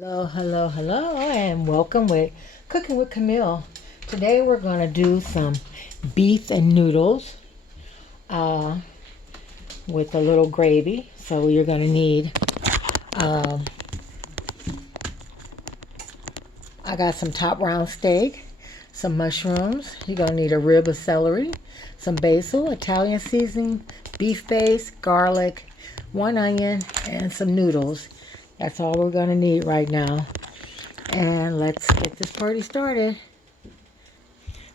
Hello, hello, hello, and welcome with Cooking with Camille. Today we're going to do some beef and noodles uh, with a little gravy. So you're going to need, um, I got some top round steak, some mushrooms. You're going to need a rib of celery, some basil, Italian seasoning, beef base, garlic, one onion, and some noodles. That's all we're going to need right now. And let's get this party started.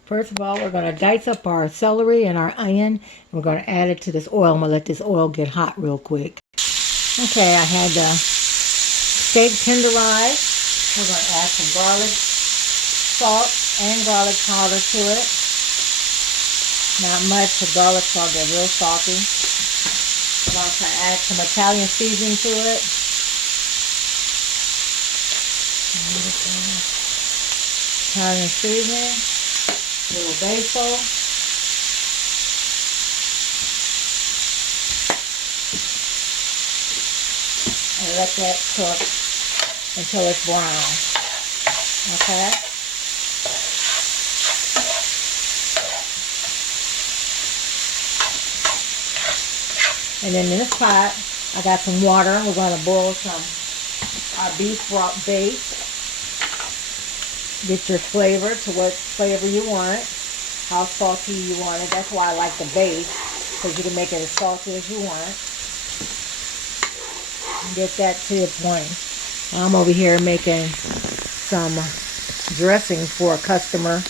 First of all, we're going to dice up our celery and our onion. And we're going to add it to this oil. I'm going to let this oil get hot real quick. Okay, I had the steak tenderized. We're going to add some garlic salt and garlic powder to it. Not much, the garlic salt get real salty. I'm going to add some Italian seasoning to it. Italian seasoning, little basil, and let that cook until it's brown. Okay? And then in this pot, I got some water. We're going to boil our beef broth base. Get your flavor to what flavor you want, how salty you want it. That's why I like the base, because you can make it as salty as you want. Get that to the point. I'm over here making some dressing for a customer.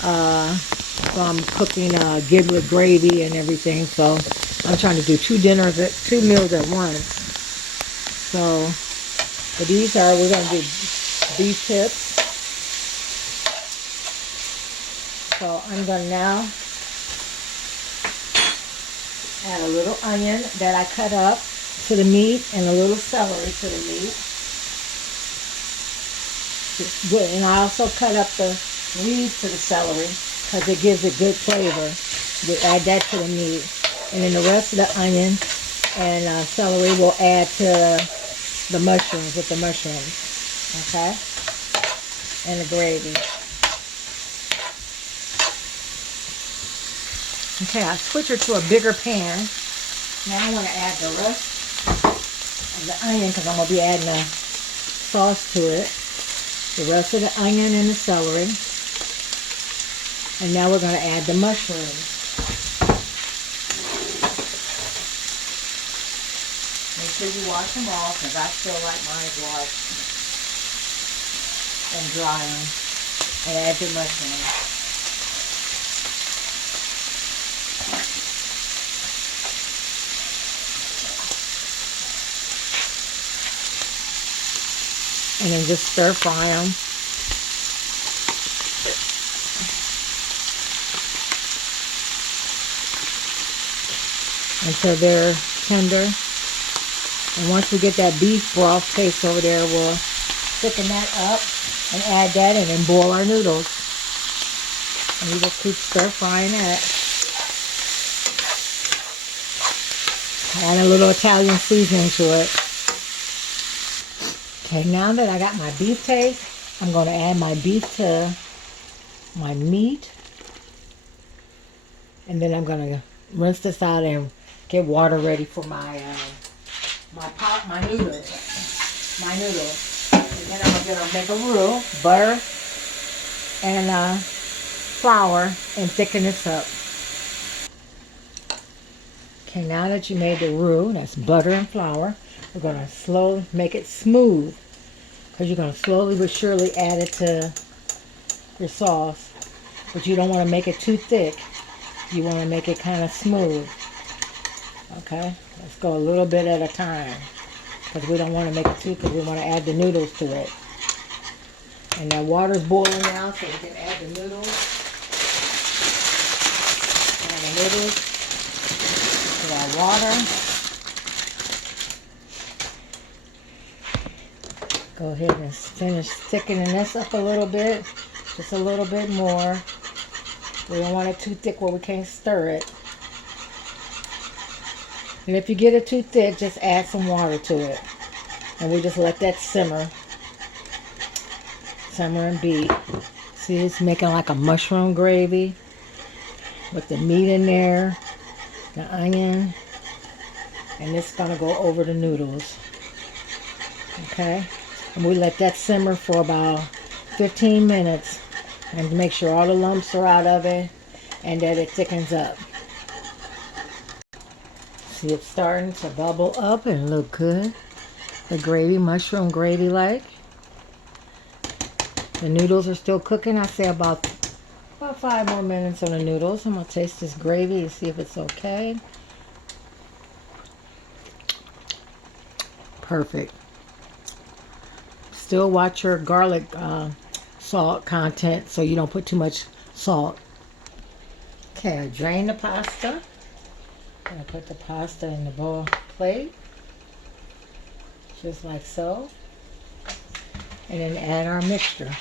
So I'm cooking giblet gravy and everything. So I'm trying to do two meals at once. So, but we're going to do beef tips. So I'm going to now add a little onion that I cut up to the meat and a little celery to the meat. Good. And I also cut up the leaves to the celery because it gives it good flavor. You add that to the meat. And then the rest of the onion and celery we'll add to the mushrooms with the mushrooms. Okay? And the gravy. Okay, I switch her to a bigger pan. Now I want to add the rest of the onion because I'm going to be adding a sauce to it. The rest of the onion and the celery. And now we're going to add the mushrooms. Make sure you wash them all because I still like mine washed and dry them. And add the mushrooms. And then just stir fry them. Until they're tender. And once we get that beef broth taste over there, we'll thicken that up and add that and then boil our noodles. And we just keep stir frying that. Add a little Italian seasoning to it. Okay, now that I got my beef taste, I'm going to add my beef to my meat. And then I'm going to rinse this out and get water ready for my noodles. And then I'm going to make a roux, butter and flour, and thicken this up. Okay, now that you made the roux, that's butter and flour, we're going to slowly make it smooth because you're going to slowly but surely add it to your sauce. But you don't want to make it too thick. You want to make it kind of smooth. Okay, let's go a little bit at a time because we don't want to make it too thick. We want to add the noodles to it. And that water's boiling now, so we can add the noodles. Add the noodles to our water. Go ahead and finish thickening this up a little bit. Just a little bit more. We don't want it too thick where we can't stir it. And if you get it too thick, just add some water to it. And we just let that simmer Simmer and beat. See, it's making like a mushroom gravy with the meat in there, the onion, and it's gonna go over the noodles. Okay, and we let that simmer for about 15 minutes and make sure all the lumps are out of it and that it thickens up. See, it's starting to bubble up and look good. The gravy, mushroom gravy like. The noodles are still cooking. I say about 5 more minutes on the noodles. I'm going to taste this gravy and see if it's okay. Perfect. Still watch your garlic salt content so you don't put too much salt. Okay, I drain the pasta. I'm going to put the pasta in the bowl plate. Just like so. And then add our mixture.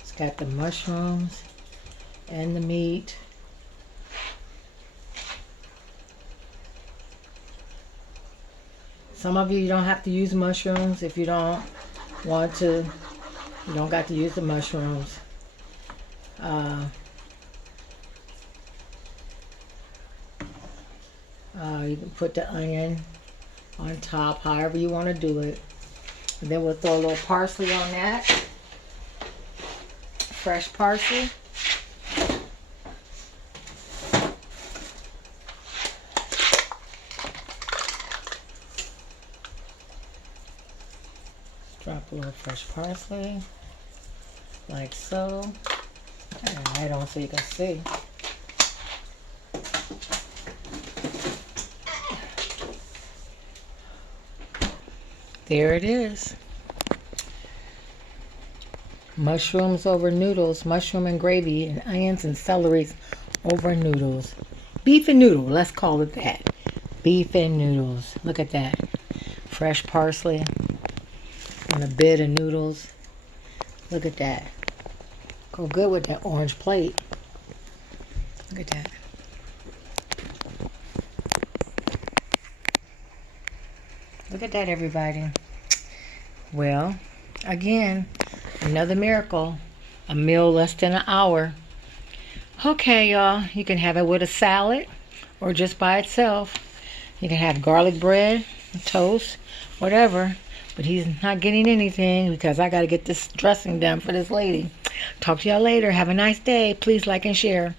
It's got the mushrooms and the meat. Some of you don't have to use mushrooms if you don't want to. You don't got to use the mushrooms. You can put the onion on top, however you want to do it. And then we'll throw a little parsley on that. Fresh parsley. Drop a little fresh parsley, like so. And right on so you can see. There it is. Mushrooms over noodles, mushroom and gravy, and onions and celery over noodles. Beef and noodle, let's call it that. Beef and noodles. Look at that. Fresh parsley and a bit of noodles. Look at that. Go good with that orange plate. Look at that. Look at that, everybody. Well, again, another miracle. A meal less than an hour. Okay, y'all. You can have it with a salad or just by itself. You can have garlic bread, toast, whatever. But he's not getting anything because I got to get this dressing done for this lady. Talk to y'all later. Have a nice day. Please like and share.